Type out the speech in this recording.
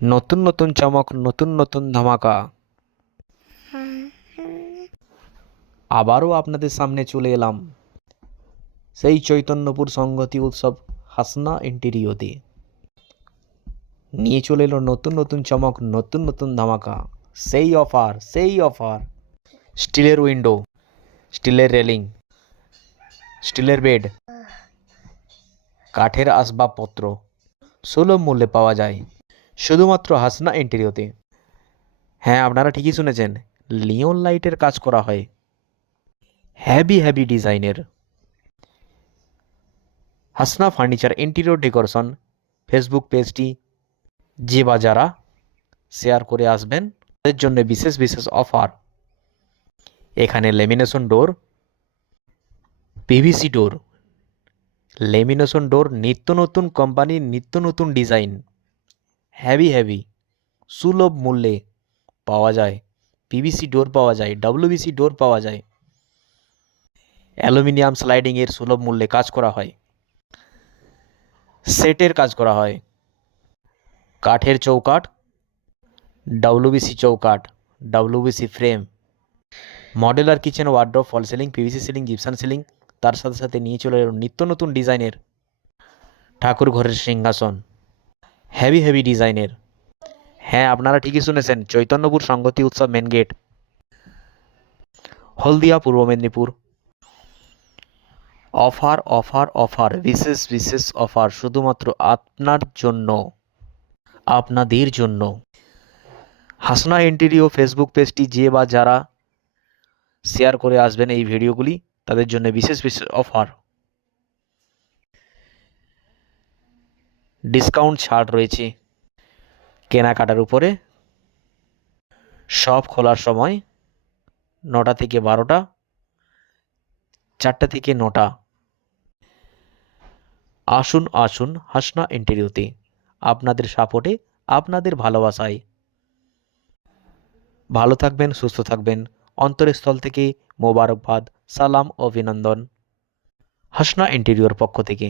নতুন নতুন চমক, নতুন নতুন ধামাকা আবারও আপনাদের সামনে চলে এলাম সেই চৈতন্যপুর সংহতি উৎসব হাসনা ইন্টেরিয়তে। নিয়ে চলে এলো নতুন নতুন চমক, নতুন নতুন ধামাকা, সেই অফার। স্টিলের উইন্ডো, স্টিলের রেলিং, স্টিলের বেড, কাঠের আসবাবপত্র সুলভ মূল্যে পাওয়া যায় শুধুমাত্র হাসনা ইন্টেরিয়তে। হ্যাঁ, আপনারা ঠিকই শুনেছেন, লিওন লাইটের কাজ করা হয়, হেভি ডিজাইনের। Hasna furniture interior decoration Facebook পেজটি যে বা যারা শেয়ার করে আসবেন তাদের জন্য বিশেষ অফার। এখানে লেমিনেশন ডোর, পিভিসি ডোর, লেমিনেশন ডোর নিত্য নতুন কোম্পানির নিত্য নতুন ডিজাইন, হেভি সুলভ মূল্যে পাওয়া যায়। পিভিসি ডোর পাওয়া যায়, ডব্লিউবিসি ডোর পাওয়া যায়, অ্যালুমিনিয়াম স্লাইডিংয়ের সুলভ মূল্যে কাজ করা হয়, সেটের কাজ করা হয়, কাঠের চৌকাঠ, ডব্লিউবিসি চৌকাঠ, WBC frame, modular kitchen, wardrobe, false ceiling, PVC ceiling, gypsum ceiling, তার সাথে সাথে নিয়ে চলে এলো নিত্য নতুন ডিজাইনের ঠাকুর ঘরের সিংহাসন, হেভি ডিজাইনের। হ্যাঁ, আপনারা ঠিকই শুনেছেন, চৈতন্যপুর সংগতি উৎসব মেন গেট, হলদিয়া, পূর্ব মেদিনীপুর। অফার বিশেষ অফার শুধুমাত্র আপনার জন্য, আপনাদের জন্য। হাসনা ইন্টেরিয়র ফেসবুক পেজটি যে বা যারা শেয়ার করে আসবেন এই ভিডিওগুলি তাদের জন্য বিশেষ অফার। ডিসকাউন্ট ছাড় রয়েছে কেনাকাটার উপরে। শপ খোলার সময় 9টা থেকে 12টা, 4টা থেকে 9টা। আসুন হাসনা ইন্টেরিয়রতে, আপনাদের সাপোর্টে, আপনাদের ভালোবাসায়। ভালো থাকবেন, সুস্থ থাকবেন। অন্তরস্থল থেকে মোবারকবাদ, সালাম, অভিনন্দন হাসনা ইন্টেরিয়র পক্ষ থেকে।